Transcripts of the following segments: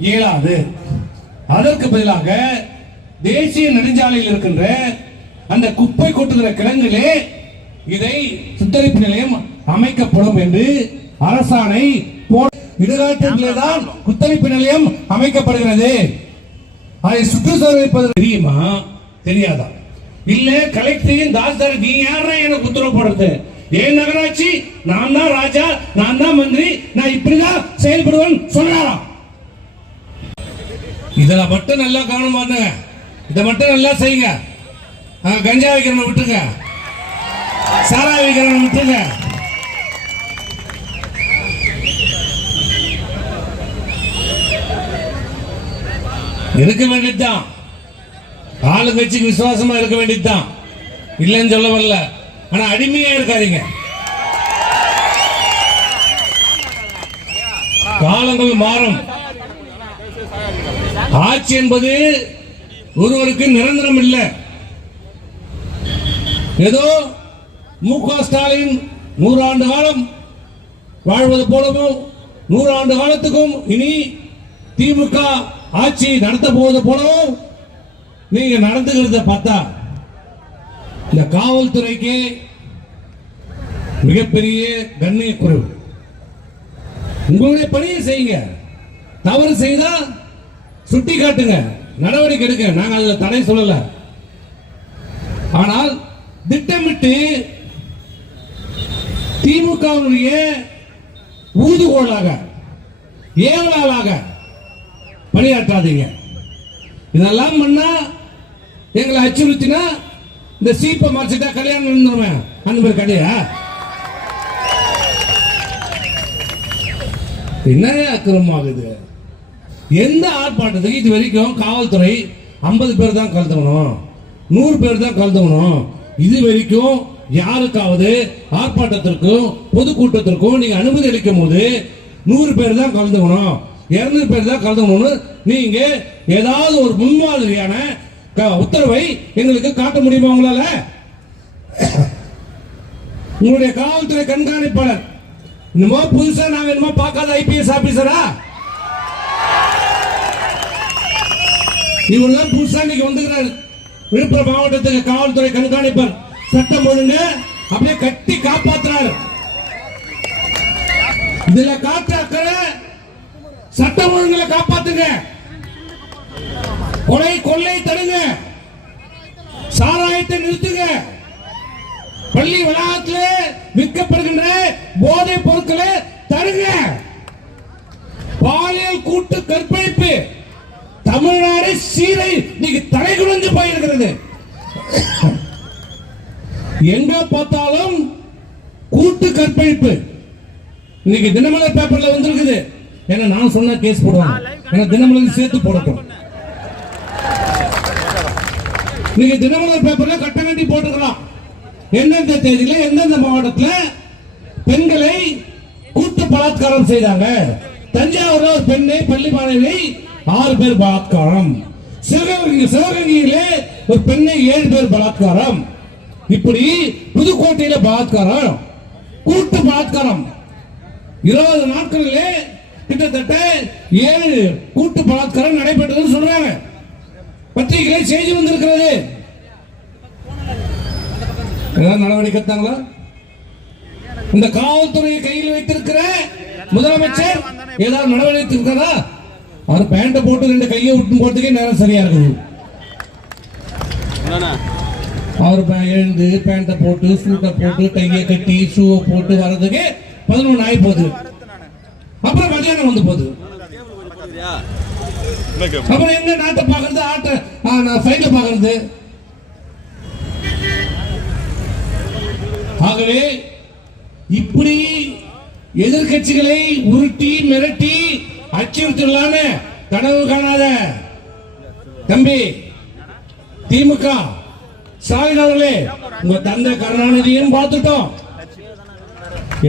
இயலாது. அதற்கு பதிலாக தேசிய நெடுஞ்சாலையில் இருக்கின்ற அந்த குப்பை கொட்டுகிற கிடங்கிலே இதை சுத்தரிப்பு நிலையம் அமைக்கப்படும் என்று அரசாணை இடுகாட்டிலே தான் குத்தரிப்பு நிலையம் அமைக்கப்படுகிறது. அதை சுற்றுச்சூழல் தெரியுமா? தெரியாதா? இல்ல கலெக்டரையும் தாசில்தார் நீ யாரா எனக்கு உத்தரவு போடுறது? ஏன் நகராட்சி? நான் தான் ராஜா நான் தான் மந்திரி நான் இப்படிதான் செயல்படுவேன் சொல்றாராம் இதில் மட்டும் நல்லா கவனம் பண்ணுங்க இதை மட்டும் நல்லா செய்யுங்க கஞ்சா வைக்கிறவங்க விட்டுங்க சாரா வைக்கிறவங்க விட்டுங்க இருக்க வேண்டியதுதான். ஆளுங்கட்சிக்கு விசுவாசமா இருக்க வேண்டியதுதான். இல்லைன்னு சொல்ல வரல. ஆனா அடிமையா இருக்காதீங்க. காலங்கள் மாறும். ஆட்சி என்பது ஒருவருக்கு நிரந்தரம் இல்லை. ஏதோ மு க ஸ்டாலின் நூறாண்டு காலம் வாழ்வது போலவும் நூறாண்டு காலத்துக்கும் இனி திமுக ஆட்சி நடத்த போவது போலவும் நீங்க நடந்துகிறத பார்த்தா இந்த காவல்துறைக்கு மிகப்பெரிய கண்ணிய குறைவு உங்களுடைய பணியை செய்யுங்க. தவறு செய்தால் சுட்டி காட்டுங்க. நடவடிக்கை எடுக்க நாங்க அதுல தடை சொல்லல. ஆனால் திட்டமிட்டு திமுகவுடைய ஊதுகோலாக ஏவலாளாக பணியாற்றாதீங்க. இதெல்லாம் பண்ணா எங்களை அச்சுறுத்தினா இந்த சீப்பை மறைச்சிட்டா கல்யாணம் நடந்துருவேன் அந்த மாதிரி என்ன அக்கிரமாகுது ஆகுது? எந்த ஆர்ப்பாட்டத்துக்கு இது வரைக்கும் காவல்துறை ஐம்பது பேர் தான் கலந்துக்கணும் நூறு பேர் தான் கலந்துக்கணும் இது வரைக்கும் யாருக்காவது ஆர்ப்பாட்டத்திற்கும் பொதுக்கூட்டத்திற்கும் நீங்க அனுமதி அளிக்கும் போது நூறு பேர் தான் கலந்துக்கணும் இருநூறு பேர் தான் கலந்துக்கணும்னு நீங்க ஏதாவது ஒரு முன்மாதிரியான க- உத்தரவை எங்களுக்கு காட்ட முடியுமா உங்களால? உங்களுடைய காவல்துறை கண்காணிப்பாளர். என்னமோ புதுசா நாங்க என்னமோ பார்க்காத ஐபிஎஸ் ஆபீசரா இவரெல்லாம் புதுசா இன்னைக்கு வந்துக்கிறாரு விழுப்புரம் மாவட்டத்துக்கு காவல்துறை கண்காணிப்பர். சட்டம் ஒழுங்கு அப்படியே கட்டி காப்பாத்துறாரு. இதுல காற்று அக்கறை சட்டம் ஒழுங்குல காப்பாத்துங்க. கொலை கொள்ளை தடுங்க. சாராயத்தை நிறுத்துங்க. பள்ளி வளாகத்தில் விற்கப்படுகின்ற போதைப் பொருட்களை தருங்க பாலியல் கூட்டு கற்பழிப்பு. தமிழ்நாடு சீரை இன்னைக்கு தலை குறைஞ்சு போயிருக்கிறது. எங்க பார்த்தாலும் கூட்டு கற்பழிப்பு. இன்னைக்கு தினமலர் பேப்பர்ல வந்திருக்குது. ஏன்னா நான் சொன்ன கேஸ் போடுவாங்க. ஏன்னா தினமலர் சேர்த்து போடப்படும் இன்னைக்கு தினமலர் பேப்பர்ல கட்ட வேண்டி போட்டுக்கலாம் எந்தெந்த தேதியில எந்தெந்த மாவட்டத்துல பெண்களை கூட்டு பலாத்காரம் செய்தாங்க. தஞ்சாவூர்ல ஒரு பெண்ணை பள்ளி மாணவியை ஆறு பேர் பலாத்காரம். சிவகங்கை சிவகங்கையிலே ஒரு பெண்ணை ஏழு பேர் பலாத்காரம். இப்படி புதுக்கோட்டையில பலாத்காரம். கூட்டு பலாத்காரம். இருபது நாட்களிலே கிட்டத்தட்ட ஏழு கூட்டு பலாத்காரம் நடைபெற்றதுன்னு சொல்றாங்க. பத்திரிகை செய்தி வந்திருக்கிறது. ஏதாவது நடவடிக்கை எடுத்தாங்களா? இந்த காவல்துறையை கையில் வைத்திருக்கிற முதலமைச்சர் ஏதாவது நடவடிக்கை இருக்கிறதா அவர் பேண்ட போட்டு ரெண்டு கையை விட்டு போறதுக்கே நேரம் சரியா இருக்குது. அவர் எழுந்து பேண்ட போட்டு சூட்டை போட்டு கையை கட்டி ஷூவை போட்டு வர்றதுக்கு பதினொன்று ஆகி போகுது. அப்புறம் மதியானம் வந்து போகுது. அப்புறம் எங்க நாட்டை பாக்குறது ஆட்ட ஃபைல பாக்குறது ஆகவே இப்படி எதிர்க்கட்சிகளை உருட்டி மிரட்டி அச்சுறுத்தலான்னு கனவு காணாத. தம்பி திமுக ஸ்டாலின் அவர்களே உங்க தந்தை கருணாநிதியும் பார்த்துட்டோம்.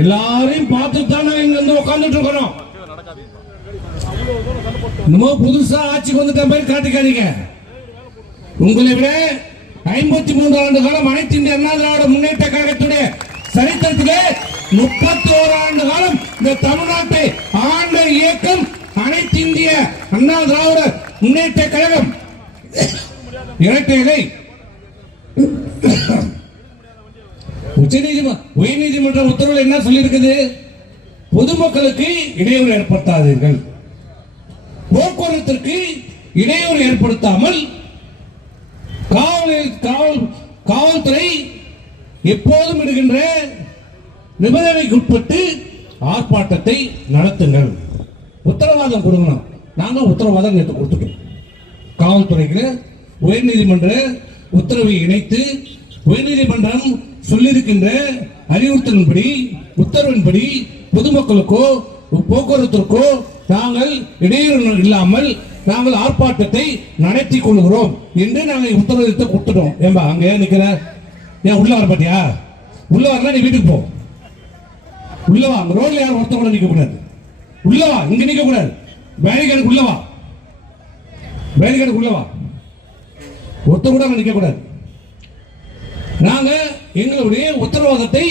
எல்லாரையும் பார்த்துட்டு தான் இங்க வந்து உட்கார்ந்துட்டு இருக்கிறோம். என்னமோ புதுசா ஆட்சிக்கு வந்துட்ட மாதிரி காட்டிக்காதீங்க. உங்களை விட ஐம்பத்தி மூன்று ஆண்டு காலம் அனைத்து இந்திய அண்ணா திராவிட முன்னேற்ற கழகத்துடைய சரித்திரத்திலே முப்பத்தோரு ஆண்டு காலம் இந்த தமிழ்நாட்டை ஆண்ட இயக்கம் அனைத்து இந்திய அண்ணா திராவிட முன்னேற்ற கழகம். இரட்டை நீதிமன்ற உயர் உயர்நீதிமன்ற உத்தரவில் என்ன சொல்லியிருக்குது? பொதுமக்களுக்கு இடையூறு ஏற்படுத்தாதீர்கள். போக்குவரத்திற்கு இடையூறு ஏற்படுத்தாமல் காவல் காவல் காவல்துறை எப்போதும் இடுகின்ற நிபந்தனைக்குட்பட்டு ஆர்ப்பாட்டத்தை நடத்துங்கள். உத்தரவாதம் கொடுக்கணும் நாங்கள் உத்தரவாதம் நேற்று கொடுத்துட்டோம் காவல்துறைக்கு உயர்நீதிமன்ற உத்தரவை இணைத்து உயர்நீதிமன்றம் சொல்லியிருக்கின்ற அறிவுறுத்தலின்படி உத்தரவின்படி பொதுமக்களுக்கோ போக்குவரத்திற்கோ நாங்கள் இடையூறு இல்லாமல் நாங்கள் ஆர்ப்பாட்டத்தை நடத்தி கொள்கிறோம் என்று நாங்கள் உத்தரவிட்டு கொடுத்துட்டோம். ஏம்பா அங்கே ஏன் ஏன் உள்ள வர பாத்தியா? உள்ள வரல நீ வீட்டுக்கு போ. உள்ளவா? ரோட்ல யாரும் ஒருத்த கூட நிக்க கூடாது உள்ளவா? இங்க நிக்க கூடாது பேரிகார்டுக்கு உள்ளவா? பேரிகார்டுக்கு உள்ள வா கூட அங்க நிக்க கூடாது நாங்க எங்களுடைய உத்தரவாதத்தை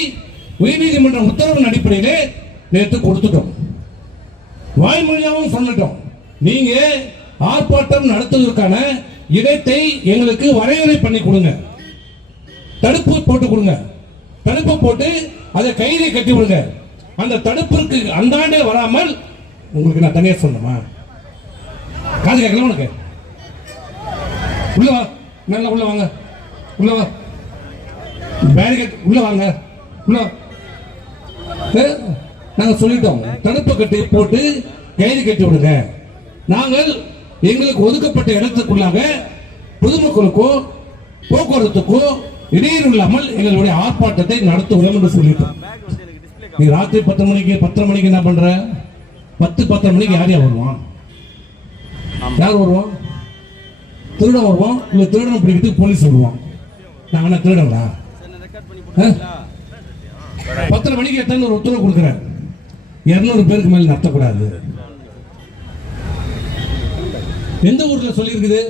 உயர்நீதிமன்ற உத்தரவின் அடிப்படையிலே நேற்று கொடுத்துட்டோம். வாய்மொழியாகவும் சொன்னட்டோம் நீங்க ஆர்ப்பாட்டம் நடத்துவதற்கான இடத்தை எங்களுக்கு வரையறை பண்ணி கொடுங்க. தடுப்பு போட்டு கொடுங்க. தடுப்பு போட்டு அதை கையிலே கட்டி விடுங்க அந்த தடுப்பிற்கு அந்தாண்டே வராமல் உங்களுக்கு நான் தனியா சொன்னமா காது கேட்கல உனக்கு? உள்ள வா. நல்லா உள்ள வாங்க. உள்ள வா. பேரிகேட் உள்ள வாங்க. உள்ள நாங்கள் நாங்க சொல்லிட்டோம். தடுப்பு கட்டி போட்டு கைது கட்டி விடுங்க. நாங்கள் எங்களுக்கு ஒதுக்கப்பட்ட இடத்துக்குள்ளாக பொதுமக்களுக்கோ போக்குவரத்துக்கோ இடையூறு இல்லாமல் எங்களுடைய ஆர்ப்பாட்டத்தை நடத்துகிறோம் என்று சொல்லிட்டோம். நீ ராத்திரி பத்து மணிக்கு பத்தரை மணிக்கு என்ன பண்ற? பத்து பத்தரை மணிக்கு யார் யார் வருவான் யார் வருவான் திருடன் வருவான் இல்லை திருடன் பிடிக்கிறதுக்கு போலீஸ் வருவான் நான் என்ன திருடங்களா பத்தரை மணிக்கு எத்தனை ஒரு உத்தரவு கொடுக்குறேன்? இருநூறு பேருக்கு மேலே நடத்தக்கூடாது. எந்த ஊர்ல சொல்லியிருக்குது?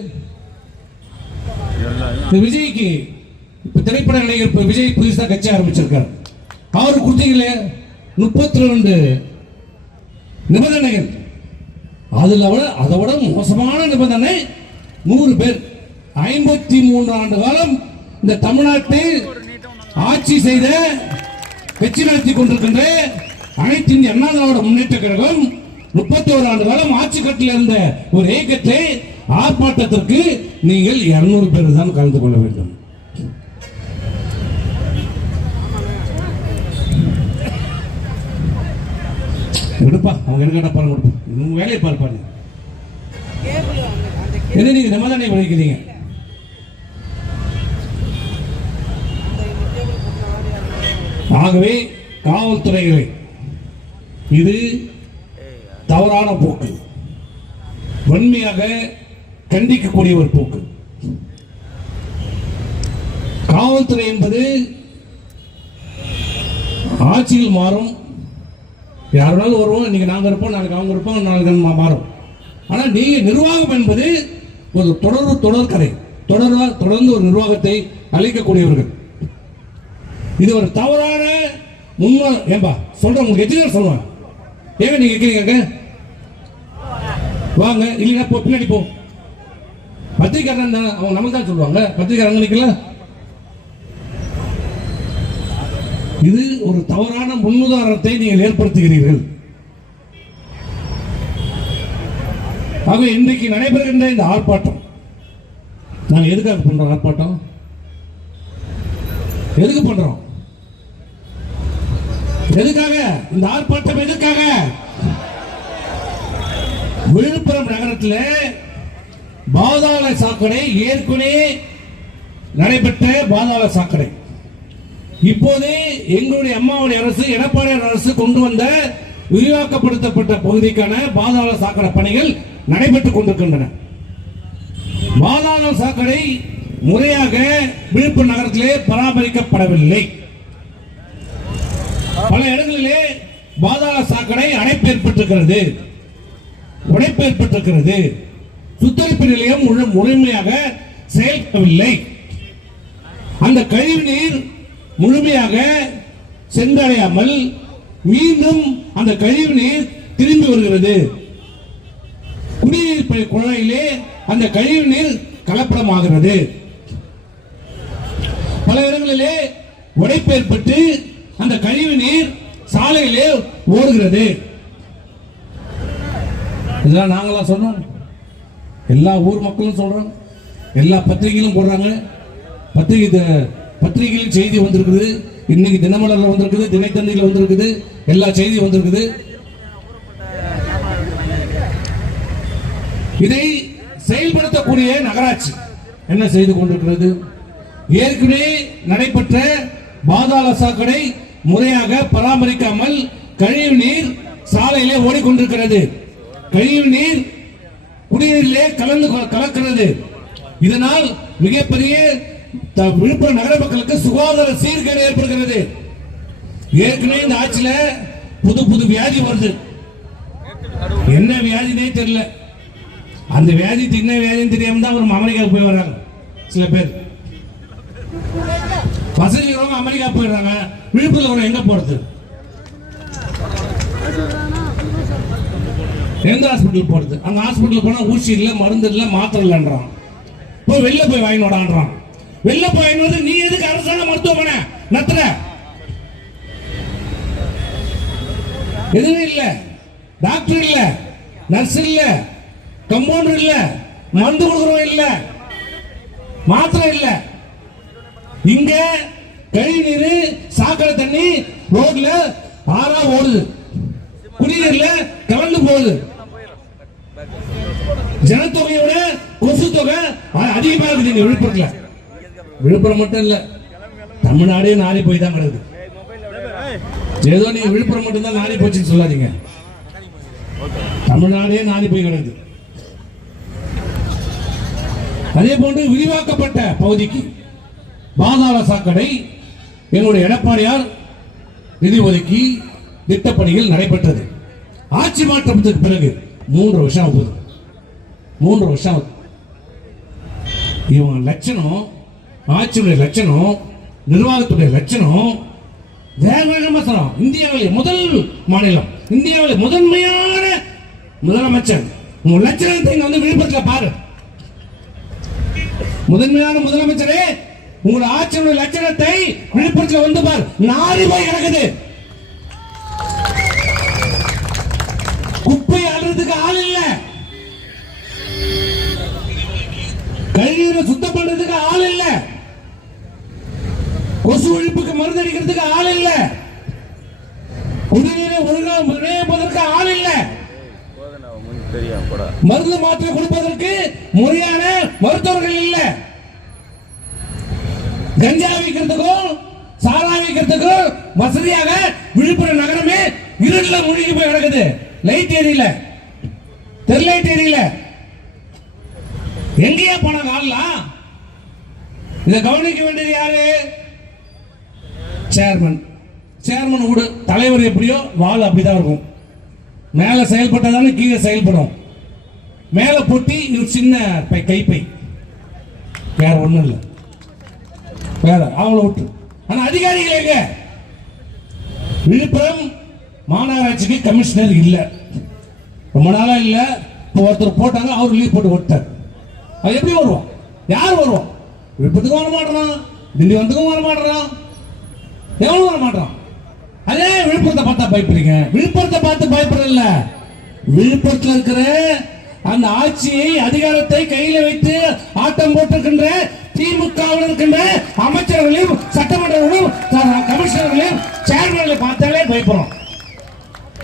விஜய்க்கு திரைப்பட நடிகர் விஜய் புதுசா கட்சி ஆரம்பிச்சிருக்காரு. அவர் கொடுத்தீங்களே முப்பத்தி ரெண்டு நிபந்தனைகள். அதில் விட அதை விட மோசமான நிபந்தனை நூறு பேர். ஐம்பத்தி மூன்று ஆண்டு காலம் இந்த தமிழ்நாட்டை ஆட்சி செய்த கட்சி நடத்தி கொண்டிருக்கின்ற அனைத்து இந்திய அண்ணா திராவிட முன்னேற்ற கழகம் முப்பத்தி ஒரு ஆண்டு காலம் ஆட்சி கட்டில் இருந்த ஒரு இயக்கத்தை ஆர்ப்பாட்டத்திற்கு நீங்கள் இருநூறு பேர் தான் கலந்து கொள்ள வேண்டும். எடுப்பா அவங்க என்ன பாருங்க கொடுப்பா? உங்க வேலையை பார்ப்பா பாருங்க என்ன நீங்க நிபந்தனை வகிக்கிறீங்க அந்த ஆகவே காவல்துறைகளை இது தவறான போக்கு. வன்மையாக கண்டிக்கக்கூடிய ஒரு போக்கு. காவல்துறை என்பது ஆட்சியில் மாறும் யாருனாலும் வருவோம் இன்னைக்கு நாங்கள் இருப்போம் நாளைக்கு அவங்க இருப்போம் நாளைக்கு நம்ம மாறும். ஆனால் நீங்கள் நிர்வாகம் என்பது ஒரு தொடர் தொடர் கதை. தொடர்ந்து தொடர்ந்து ஒரு நிர்வாகத்தை அழைக்கக்கூடியவர்கள் இது ஒரு தவறான முன்மா ஏம்பா சொல்கிறேன் உங்களுக்கு எத்தனை சொல்லுவேன் ஏங்க நீங்க இருக்கிறீங்க வாங்க இல்லைன்னா போ பின்னாடி போ. பத்திரிக்காரன் அவங்க நமக்கு தான் சொல்லுவாங்க. பத்திரிக்காரங்க நிற்கல இது ஒரு தவறான முன்னுதாரணத்தை நீங்கள் ஏற்படுத்துகிறீர்கள். ஆக இன்றைக்கு நடைபெறுகின்ற இந்த ஆர்ப்பாட்டம் நாங்கள் எதுக்காக பண்றோம் ஆர்ப்பாட்டம்? எதுக்கு பண்றோம்? எதுக்காக? இந்த ஆர்ப்பாட்டம் எதுக்காக? விழுப்புரம் நகரத்தில் பாதாள சாக்கடை ஏற்கனவே நடைபெற்ற பாதாள சாக்கடை. இப்போது எங்களுடைய அம்மாவுடைய அரசு எடப்பாடியார் அரசு கொண்டு வந்த விரிவாக்கப்படுத்தப்பட்ட பகுதிக்கான பாதாள சாக்கடை பணிகள் நடைபெற்றுக் கொண்டிருக்கின்றன. பாதாள சாக்கடை முறையாக விழுப்புரம் நகரத்திலே பராமரிக்கப்படவில்லை. பல இடங்களிலே பாதாள சாக்கடை அடைப்பு ஏற்பட்டிருக்கிறது. உடைப்பு ஏற்பட்டிருக்கிறது. சுத்தரிப்பு நிலையம் முழு- முழுமையாக செயல்படவில்லை. அந்த கழிவு நீர் முழுமையாக சென்றடையாமல் மீண்டும் அந்த கழிவு நீர் திரும்பி வருகிறது. குடிநீர் குழாயிலே அந்த கழிவு நீர் கலப்படமாகிறது. பல இடங்களிலே உடைப்பு ஏற்பட்டு அந்த கழிவு நீர் சாலையிலே ஓடுகிறது. இதெல்லாம் நாங்களா சொன்னோம். எல்லா ஊர் மக்களும் சொல்றோம். எல்லா பத்திரிகைகளும் போடுறாங்க. பத்திரிகை பத்திரிகையில் செய்தி வந்திருக்குது. இன்னைக்கு தினமலர்ல வந்திருக்குது தினைத்தந்தியில் வந்திருக்குது எல்லா செய்தி வந்திருக்குது. இதை செயல்படுத்தக்கூடிய நகராட்சி என்ன செய்து கொண்டிருக்கிறது? ஏற்கனவே நடைபெற்ற பாதாள சாக்கடை முறையாக பராமரிக்காமல் கழிவு நீர் சாலையிலே ஓடிக்கொண்டிருக்கிறது. கழிவு நீர் குடிநீரிலே கலந்து கொ- கலக்கிறது. இதனால் மிகப்பெரிய விழுப்புரம் நகர மக்களுக்கு சுகாதார சீர்கேடு ஏற்படுகிறது. ஏற்கனவே இந்த ஆட்சியில புது புது வியாதி வருது. என்ன வியாதினே தெரியல. அந்த வியாதி என்ன வியாதின்னு தெரியாம தான் ஒரு அமெரிக்காவுக்கு போய் வர்றாங்க. சில பேர். வசதி இருக்கிறவங்க அமெரிக்கா போயிடுறாங்க. விழுப்புரத்தில் வர எங்க போறது? எந்த ஹாஸ்பிட்டல் போறது? அந்த ஹாஸ்பிட்டல் போனா ஊசி இல்ல மருந்து இல்ல மாத்திரை இல்லைன்றான். போய் வெளில போய் வாங்கி வடான்றான். வெளில போய் வந்து நீ எதுக்கு அரசாங்க மருத்துவமனை நத்துற எதுவும் இல்ல. டாக்டர் இல்ல. நர்ஸ் இல்ல. கம்பவுண்டர் இல்ல. மருந்து கொடுக்குறோம் இல்ல. மாத்திரை இல்ல. இங்க கழிநீர் சாக்கடை தண்ணி ரோட்ல ஆறா ஓடுது. குடிநீர்ல கலந்து போகுது. ஜனத்தொகையோட கொசு தொகை அதிகமா இருக்குது இங்க விழுப்புரத்துல. விழுப்புரம் மட்டும் இல்ல தமிழ்நாடே நாரி போய் தான் கிடக்குது. ஏதோ நீங்க விழுப்புரம் மட்டும் தான் நாரி போச்சுன்னு சொல்லாதீங்க. தமிழ்நாடே நாரி போய் கிடக்குது. அதே போன்று விரிவாக்கப்பட்ட பகுதிக்கு பாதாள சாக்கடை எங்களுடைய எடப்பாடியார் நிதி ஒதுக்கி திட்டப்பணிகள் நடைபெற்றது. ஆட்சி மாற்றத்துக்கு பிறகு மூன்று வருஷம் ஆகுது. மூன்று வருஷம் ஆகுது. இவங்க லட்சணம் ஆட்சியுடைய லட்சணம் நிர்வாகத்துடைய லட்சணம் வேக வேகமா இந்தியாவிலே முதல் மாநிலம் இந்தியாவிலே முதன்மையான முதலமைச்சர். உங்க லட்சணத்தை இங்க வந்து விழுப்புரத்துல பாரு. முதன்மையான முதலமைச்சரே உங்களோட ஆட்சியுடைய லட்சணத்தை விழுப்புரத்தில் வந்து பார். நாரி போய் கிடக்குது. குப்பை அழுறதுக்கு ஆள் இல்ல. கழிவுகளை சுத்தம் பண்றதுக்கு ஆள் இல்லை. கொசு ஒழிப்புக்கு மருந்து அடிக்கிறதுக்கு ஆள் இல்ல. உதவியிலே ஒழுங்கா விநியோகிப்பதற்கு ஆள் இல்ல. மருந்து மாத்திரை கொடுப்பதற்கு முறையான மருத்துவர்கள் இல்ல. கஞ்சா வைக்கிறதுக்கும் சாரா வைக்கிறதுக்கும் வசதியாக விழுப்புரம் நகரமே இருட்டில் மூழ்கி போய் கிடக்குது. லைட் எரியல தெருலைட் எரியல எங்கேயே போன ஆள்லாம் இதை கவனிக்க வேண்டியது யாரு? சேர்மன் சேர்மன் விடு தலைவர் எப்படியோ வால் அப்படிதான் இருக்கும். மேல செயல்பட்டதானே கீழே செயல்படும். மேல பொட்டி இது சின்ன பை கைப்பை. வேற ஒண்ணும் இல்லை. வேற அவங்கள விட்டு. ஆனா அதிகாரிகள் எங்க? விழுப்புரம் மாநகராட்சிக்கு கமிஷனர் இல்ல. ரொம்ப நாளா இல்ல. இப்போ ஒருத்தர் போட்டாங்க அவர் லீவ் போட்டு விட்டார். அது எப்படி வருவோம் யார் வருவோம் விழுப்புரத்துக்கும் வர மாட்டேறான் திண்டிவனத்துக்கும் வர மாட்டேறான் எவ்வளவு வர மாட்டான் அதே விழுப்புரத்தை பார்த்தா பயப்படுறீங்க. விழுப்புரத்தை பார்த்து பயப்படல. விழுப்புரத்தில் இருக்கிற அந்த ஆட்சியை அதிகாரத்தை கையில வைத்து ஆட்டம் போட்டிருக்கின்ற திமுகவில் இருக்கின்ற அமைச்சர்களையும் சட்டமன்றங்களையும் கமிஷனர்களையும் சேர்மன்களை பார்த்தாலே பயப்படுறோம்.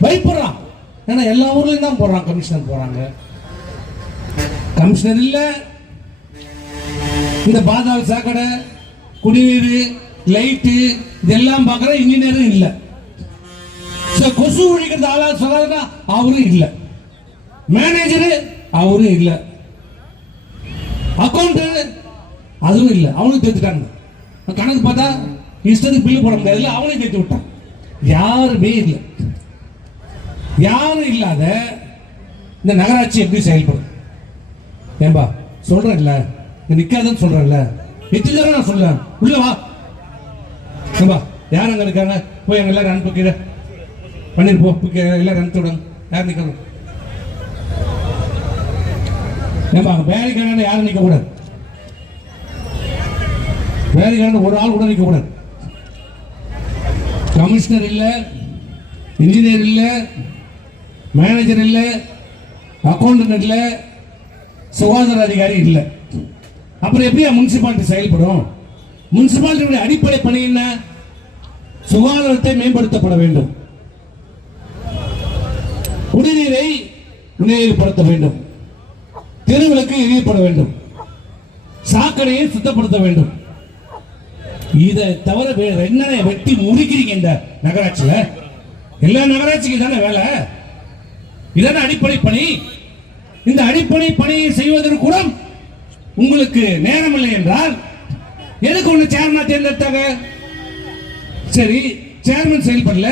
பயப்படுறான் ஏன்னா எல்லா ஊர்லயும் தான் போடுறான் கமிஷனர் போறாங்க. கமிஷனர் இல்ல. இந்த பாதாள சாக்கடை குடிநீர் லைட்டு இதெல்லாம் பார்க்குற இன்ஜினியரும் இல்லை. சோ, கொசு ஒழிக்கிறது ஆளா சொல்லாதுன்னா அவரும் இல்லை. மேனேஜரு அவரும் இல்லை. அக்கௌண்ட்டு அதுவும் இல்லை. அவனும் தேத்துட்டாங்க கணக்கு பார்த்தா இஷ்டத்துக்கு பில்லு போட முடியாதுல்ல அவனையும் தேர்த்து விட்டான். யாருமே இல்லை. யாரும் இல்லாத இந்த நகராட்சி எப்படி செயல்படும்? ஏன்பா சொல்றேன்ல. இங்க நிக்காதுன்னு சொல்றேன்ல. எத்தனை தடவை நான் சொல்றேன்? உள்ள வா. ஏன்பா யார் அங்க இருக்காங்க? போய் அங்கே எல்லாரும் அனுப்பு கீழே. பண்ணிட்டு போ. போய் எல்லாரும் அனுப்பிச்சு விடுங்க. யார் நிற்கணும் ஏப்பா பேரிக்கான யாரும் நிற்க கூடாது வேலைக்காரன் ஒரு ஆள் கூட நிற்க கூடாது கமிஷனர் இல்ல இன்ஜினியர் இல்ல மேனேஜர் இல்ல அக்கௌண்டன்ட் இல்ல சுகாதார அதிகாரி இல்ல. அப்புறம் எப்படியா முனிசிபாலிட்டி செயல்படும்? முனிசிபாலிட்டியுடைய அடிப்படை பணி என்ன? சுகாதாரத்தை மேம்படுத்தப்பட வேண்டும். குடிநீரை விநியோகப்படுத்த வேண்டும். தெருவிளக்கு எரியப்பட வேண்டும். சாக்கடையை சுத்தப்படுத்த வேண்டும். இதை தவிர வேற என்ன வெட்டி முடிக்கிறீங்க இந்த நகராட்சியில? எல்லா நகராட்சிக்கு தானே வேலை? இதான அடிப்படை பணி? இந்த அடிப்படை பணியை செய்வதற்கு கூட உங்களுக்கு நேரம் இல்லை என்றால் எதுக்கு ஒண்ணு சேர்மனா தேர்ந்தெடுத்தாங்க? சரி சேர்மன் செயல்படல.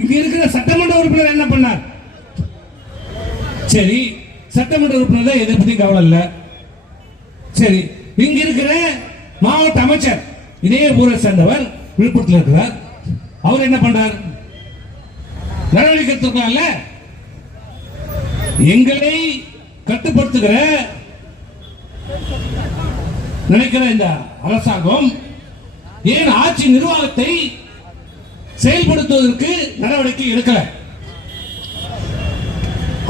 இங்க இருக்கிற சட்டமன்ற உறுப்பினர் என்ன பண்ணார்? சரி சட்டமன்ற உறுப்பினர் தான் எதை பத்தி கவலை இல்ல. சரி இங்க இருக்கிற மாவட்ட அமைச்சர் இதே ஊரை சேர்ந்தவர் விழுப்புரத்தில் இருக்கிறார். அவர் என்ன பண்றார்? நடவடிக்கை எடுத்துக்கலாம்ல எங்களை கட்டுப்படுத்துகிற நினைக்கிற இந்த அரசாங்கம் ஏன் ஆட்சி நிர்வாகத்தை செயல்படுத்துவதற்கு நடவடிக்கை எடுக்கல.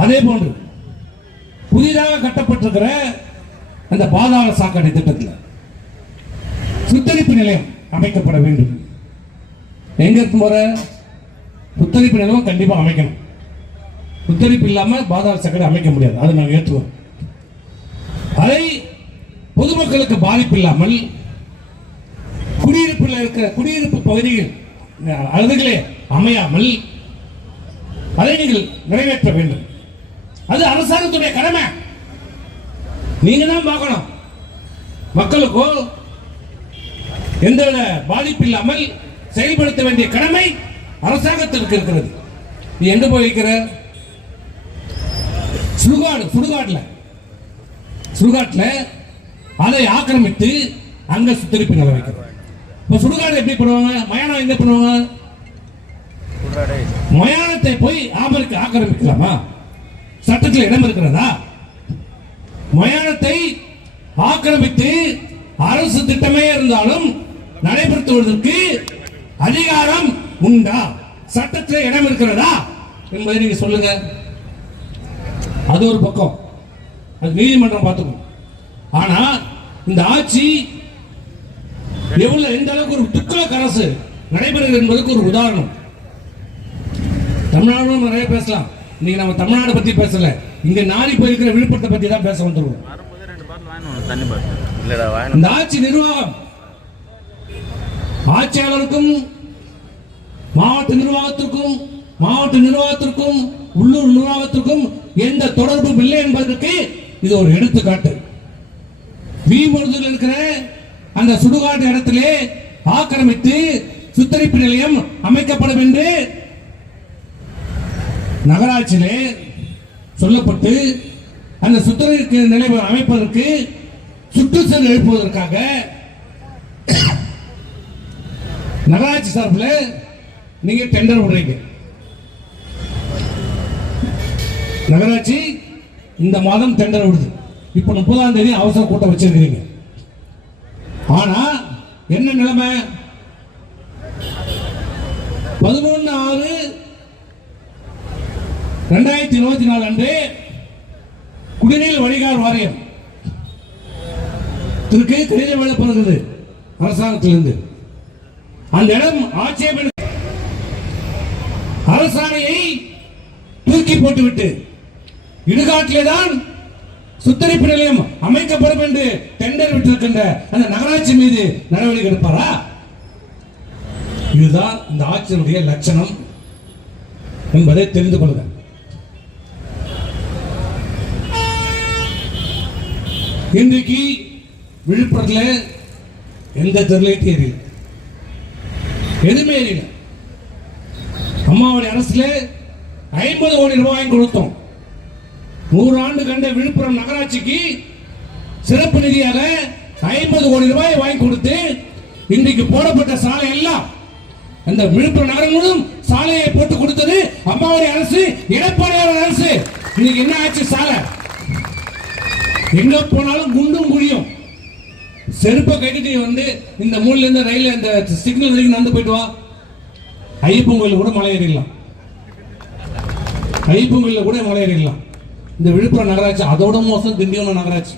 அதே போன்று புதிதாக கட்டப்பட்டிருக்கிற அந்த பாதாள சாக்கடை திட்டத்தில் சுத்தரிப்பு நிலையம் அமைக்கப்பட வேண்டும். எங்க இருக்கும் முறை? சுத்தரிப்பு நிலையம் கண்டிப்பாக அமைக்கணும். சுத்தரிப்பு இல்லாம பாதாள சாக்கடை அமைக்க முடியாது. அதை நாங்கள் ஏற்றுவோம் அதை பொதுமக்களுக்கு பாதிப்பு இல்லாமல் குடியிருப்பில் இருக்கிற குடியிருப்பு பகுதியில் அழுதுகளே அமையாமல் அதை நீங்கள் நிறைவேற்ற வேண்டும். அது அரசாங்கத்துடைய கடமை. நீங்க தான் பார்க்கணும். மக்களுக்கோ எந்த பாதிப்பு இல்லாமல் செயல்படுத்த வேண்டிய கடமை அரசாங்கத்திற்கு இருக்கிறது. நீ எங்க போய் வைக்கிற சுடுகாடு சுடுகாட்டுல. சுடுகாட்டுல அதை ஆக்கிரமித்து அங்க சுத்தரிப்பு நிலை வைக்கிறோம் இப்ப சுடுகாடு எப்படி பண்ணுவாங்க? மயானம் என்ன பண்ணுவாங்க? மயானத்தை போய் ஆபருக்கு ஆக்கிரமிக்கலாமா? சட்டத்தில் இடம் இருக்கிறதா? மயானத்தை ஆக்கிரமித்து அரசு திட்டமே இருந்தாலும் நடைபெறுத்துவதற்கு அதிகாரம் உண்டா? சட்டத்தில் இடம் இருக்கிறதா? என்பதை நீங்க சொல்லுங்க. அது ஒரு பக்கம். அது நீதிமன்றம் பார்த்துக்கும் ஆனா இந்த ஆட்சி எவ்வளவு எந்த அளவுக்கு ஒரு துக்ளக் அரசு நடைபெறுகிறது என்பதற்கு ஒரு உதாரணம். தமிழ்நாடும் நிறைய பேசலாம். இன்னைக்கு நம்ம தமிழ்நாடு பத்தி பேசல. இங்க நாரி போயிருக்கிற விழுப்புரத்தை பத்தி தான் பேச வந்துருவோம். இந்த ஆட்சி நிர்வாகம். ஆட்சியாளருக்கும் மாவட்ட நிர்வாகத்திற்கும் மாவட்ட நிர்வாகத்திற்கும் உள்ளூர் நிர்வாகத்திற்கும் எந்த தொடர்பும் இல்லை என்பதற்கு இது ஒரு எடுத்துக்காட்டு. வீமுறுதில் இருக்கிற அந்த சுடுகாடு இடத்திலே ஆக்கிரமித்து சுத்தரிப்பு நிலையம் அமைக்கப்படும் என்று நகராட்சியிலே சொல்லப்பட்டு அந்த சுத்தரிப்பு நிலையம் அமைப்பதற்கு சுற்றுச்சூழல் எழுப்புவதற்காக நகராட்சி சார்பில் நீங்க டெண்டர் விடுறீங்க. நகராட்சி இந்த மாதம் டெண்டர் விடுது. இப்போ முப்பதாம் தேதி அவசர கூட்டம் வச்சிருக்கிறீங்க. ஆனா என்ன நிலைமை? பதினொன்னு ஆறு ரெண்டாயிரத்தி இருபத்தி நாலு அன்று குடிநீர் வழிகால் வாரியம் இதற்கு கடிதம் எழுதப்படுகிறது அரசாங்கத்திலிருந்து. அந்த இடம் ஆட்சேபனை அரசாணையை தூக்கி போட்டுவிட்டு இடுகாட்டிலே தான் சுத்தரிப்பு நிலையம் அமைக்கப்படும் என்று டெண்டர் விட்டிருக்கின்ற அந்த நகராட்சி மீது நடவடிக்கை எடுப்பாரா? இதுதான் இந்த ஆட்சியினுடைய லட்சணம் என்பதை தெரிந்து கொள்ளுங்கள் இன்றைக்கு விழுப்புரத்தில் எந்த தெருளையும் தெரியல எதுவுமே இல்லை. அம்மாவுடைய அரசுல ஐம்பது கோடி ரூபாயும் கொடுத்தோம். நூறு ஆண்டு கண்ட விழுப்புரம் நகராட்சிக்கு சிறப்பு நிதியாக ஐம்பது கோடி ரூபாய் வாங்கி கொடுத்து இன்றைக்கு போடப்பட்ட சாலை எல்லாம் அந்த விழுப்புரம் நகரங்களும் சாலையை போட்டு கொடுத்தது அம்மாவுடைய அரசு எடப்பாடியார் அரசு. இன்னைக்கு என்ன ஆச்சு சாலை? எங்க போனாலும் குண்டும் குழியும். செருப்பை கட்டிட்டு வந்து இந்த மூலையில இருந்து ரயில் இந்த சிக்னல் வரைக்கும் நடந்து போயிட்டு வா. ஐயப்பன் கோயில கூட மலை ஏறிடலாம். ஐயப்பன் கோயில கூட மலை ஏறிடலாம். இந்த விழுப்புரம் நகராட்சி அதோட மோசம் திண்டிவனம் நகராட்சி.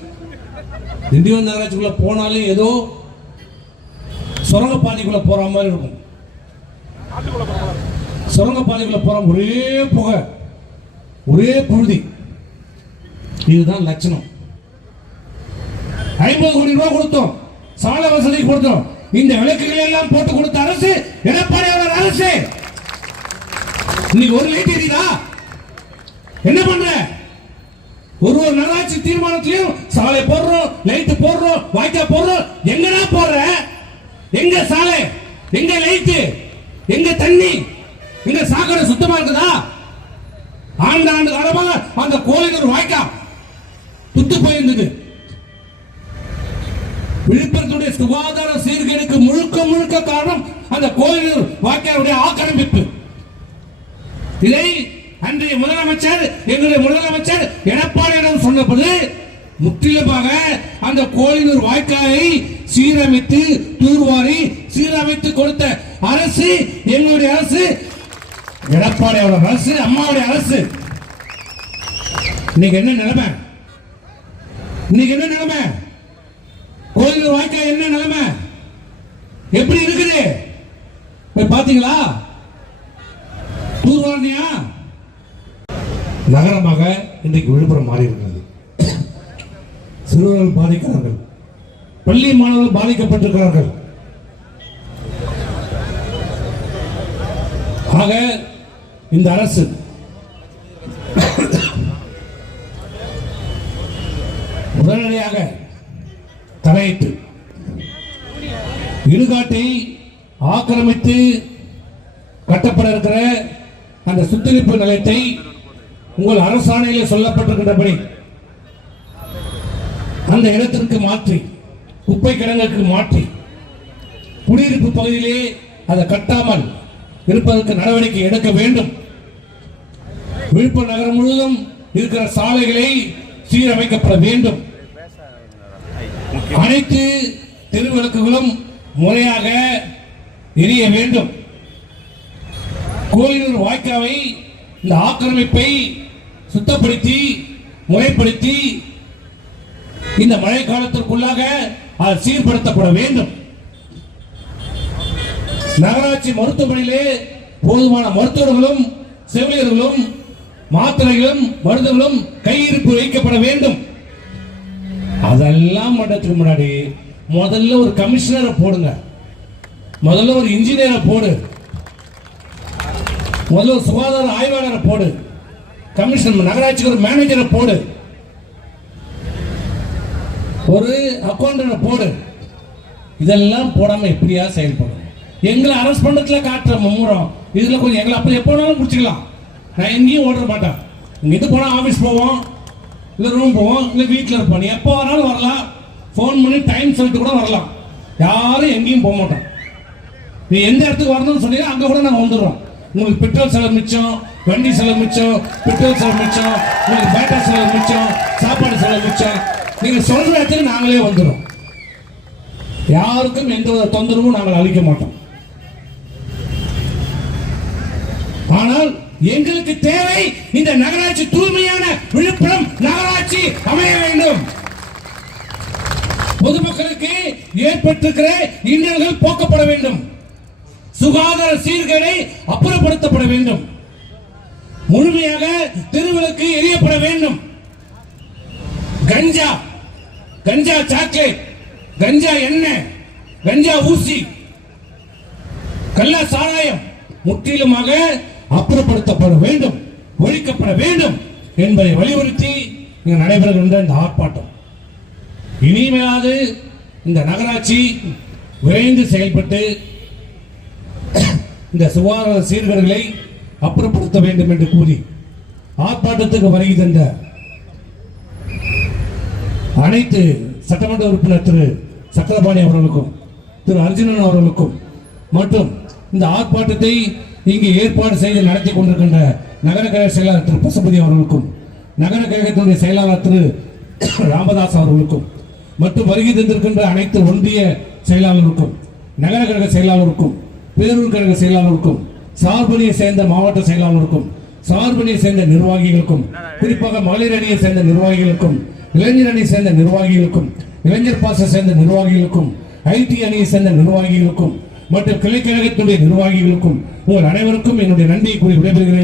திண்டிவனம் நகராட்சிக்குள்ள போனாலே ஏதோ சுரங்கப்பாதைக்குள்ள போற மாதிரி இருக்கும். சுரங்கப்பாதைக்குள்ள போற ஒரே புகை ஒரே புழுதி. இதுதான் லட்சணம். ஐம்பது கோடி ரூபாய் கொடுத்தோம். சாலை வசதி கொடுத்தோம். இந்த விளக்குகளை எல்லாம் போட்டு கொடுத்த அரசு எடப்பாடி அவர் அரசு. இன்னைக்கு ஒரு லைட் எரியுதா என்ன பண்ற? ஒரு ஒரு நகராட்சி தீர்மானத்திலையும் சாலை போடுறோம் லைட் போடுறோம் வாய்க்கா போடுறோம். எங்கடா போடுற? எங்க சாலை? எங்க லைட் எங்க தண்ணி? எங்க சாக்கடை சுத்தமா இருக்குதா? ஆண்டு ஆண்டு காலமா அந்த கோயிலூர் வாய்க்கா துத்து போயிருந்தது. விழுப்புரத்துடைய சுகாதார சீர்கேடுக்கு முழுக்க முழுக்க காரணம் அந்த கோயிலூர் வாய்க்காருடைய ஆக்கிரமிப்பு. இதை அன்றைய முதலமைச்சர் எங்களுடைய முதலமைச்சர் எடப்பாடியிடம் சொன்னபோது முற்றிலுமாக அந்த கோயிலூர் வாய்க்காலை சீரமைத்து தூர்வாரி சீரமைத்து கொடுத்த அரசு எங்களுடைய அரசு எடப்பாடியோட அரசு அம்மாவுடைய அரசு. இன்னைக்கு என்ன நிலைமை? இன்னைக்கு என்ன நிலைமை? கோயிலூர் வாய்க்கால் என்ன நிலைமை? எப்படி இருக்குது? பாத்தீங்களா தூர்வாரணியா? நகரமாக இன்றைக்கு விழுப்புரம் மாறி இருக்கிறது சிறுவர்கள் பாதிக்கிறார்கள். பள்ளி மாணவர்கள் பாதிக்கப்பட்டிருக்கிறார்கள். ஆக இந்த அரசு உடனடியாக தலையிட்டு இடுகாட்டை ஆக்கிரமித்து கட்டப்பட இருக்கிற அந்த சுத்திகரிப்பு நிலையத்தை உங்கள் அரசாணையில் சொல்லப்பட்டிருக்கின்றபடி அந்த இடத்திற்கு மாற்றி குப்பை கிடங்குக்கு மாற்றி குடியிருப்பு பகுதியிலே அதை கட்டாமல் இருப்பதற்கு நடவடிக்கை எடுக்க வேண்டும். விழுப்புரம் நகரம் முழுவதும் இருக்கிற சாலைகளை சீரமைக்கப்பட வேண்டும். அனைத்து தெருவிளக்குகளும் முறையாக எரிய வேண்டும். கோயிலூர் வாய்க்காவை இந்த ஆக்கிரமிப்பை சுத்தப்படுத்தி முறைப்படுத்தி இந்த மழை காலத்திற்குள்ளாக அது சீர்படுத்தப்பட வேண்டும். நகராட்சி மருத்துவமனையிலே போதுமான மருத்துவர்களும் செவிலியர்களும் மாத்திரைகளும் மருந்துகளும் கையிருப்பு வைக்கப்பட வேண்டும். அதெல்லாம் மட்டத்துக்கு முன்னாடி முதல்ல ஒரு கமிஷனரை போடுங்க. முதல்ல ஒரு இன்ஜினியரை போடு. முதல்ல ஒரு சுகாதார ஆய்வாளரை போடு. கமிஷன் நகராட்சிக்கு ஒரு மேனேஜரை போடு. ஒரு அக்கௌண்டரை போடு. இதெல்லாம் போடாம எப்படியா செயல்படும்? எங்களை அரெஸ்ட் பண்றதுல காட்டுற மும்முரம். இதுல கொஞ்சம் எங்களை அப்ப எப்போ வேணாலும் பிடிச்சிக்கலாம். நான் எங்கேயும் ஓட மாட்டேன். இங்க இது போனா ஆஃபீஸ் போவோம் இல்லை ரூம் போவோம் இல்லை வீட்டில் இருப்போம். நீ எப்போ வேணாலும் வரலாம். ஃபோன் பண்ணி டைம் சொல்லிட்டு கூட வரலாம். யாரும் எங்கேயும் போக மாட்டோம். நீ எந்த இடத்துக்கு வரணும்னு சொன்னீங்க அங்கே கூட நாங்கள் வந்துடுறோம். உங்களுக்கு பெட்ரோல் செலவு மிச்சம் வண்டி செலவு மிச்சம் பெட்ரோல் செலவு மிச்சம் உங்களுக்கு பேட்டா செலவு மிச்சம் சாப்பாடு செலவு மிச்சம். நீங்க சொல்ற இடத்துக்கு நாங்களே வந்துடும் யாருக்கும் எந்த வித தொந்தரவும் நாங்கள் அளிக்க மாட்டோம். ஆனால் எங்களுக்கு தேவை இந்த நகராட்சி தூய்மையான விழுப்புரம் நகராட்சி அமைய வேண்டும். பொதுமக்களுக்கு ஏற்பட்டிருக்கிற இன்னல்கள் போக்கப்பட வேண்டும். சுகாதார சீர்கேடை அப்புறப்படுத்தப்பட வேண்டும். முழுமையாக தெருவிளக்கு எரியப்பட வேண்டும். கஞ்சா கஞ்சா சாக்லேட் கஞ்சா எண்ணெய் கஞ்சா ஊசி கள்ள சாராயம் முற்றிலுமாக அப்புறப்படுத்தப்பட வேண்டும் ஒழிக்கப்பட வேண்டும் என்பதை வலியுறுத்தி இங்கு நடைபெறுகின்ற இந்த ஆர்ப்பாட்டம். இனிமேலாவது இந்த நகராட்சி விரைந்து செயல்பட்டு இந்த சுகாதார சீர்கேடுகளை அப்புறப்படுத்த வேண்டும் என்று கூறி ஆர்ப்பாட்டத்துக்கு வருகை தந்த அனைத்து சட்டமன்ற உறுப்பினர் திரு சக்கரபாணி அவர்களுக்கும் திரு அர்ஜுனன் அவர்களுக்கும் மற்றும் இந்த ஆர்ப்பாட்டத்தை இங்கு ஏற்பாடு செய்து நடத்தி கொண்டிருக்கின்ற நகர கழக செயலாளர் திரு பசுபதி அவர்களுக்கும் நகர கழகத்தினுடைய செயலாளர் திரு ராமதாஸ் அவர்களுக்கும் மற்றும் வருகை தந்திருக்கின்ற அனைத்து ஒன்றிய செயலாளருக்கும் நகர கழக செயலாளருக்கும் பேரூர் கழக செயலாளருக்கும் சார்பணியை சேர்ந்த மாவட்ட செயலாளருக்கும் சார்பணியை சேர்ந்த நிர்வாகிகளுக்கும் குறிப்பாக மகளிர் அணியை சேர்ந்த நிர்வாகிகளுக்கும் இளைஞர் அணியை சேர்ந்த நிர்வாகிகளுக்கும் இளைஞர் பாச சேர்ந்த நிர்வாகிகளுக்கும் ஐடி அணியை சேர்ந்த நிர்வாகிகளுக்கும் மற்றும் கிளைக்கழகத்துடைய நிர்வாகிகளுக்கும் உங்கள் அனைவருக்கும் என்னுடைய நன்றியை கூறி விடைபெறுகிறேன்.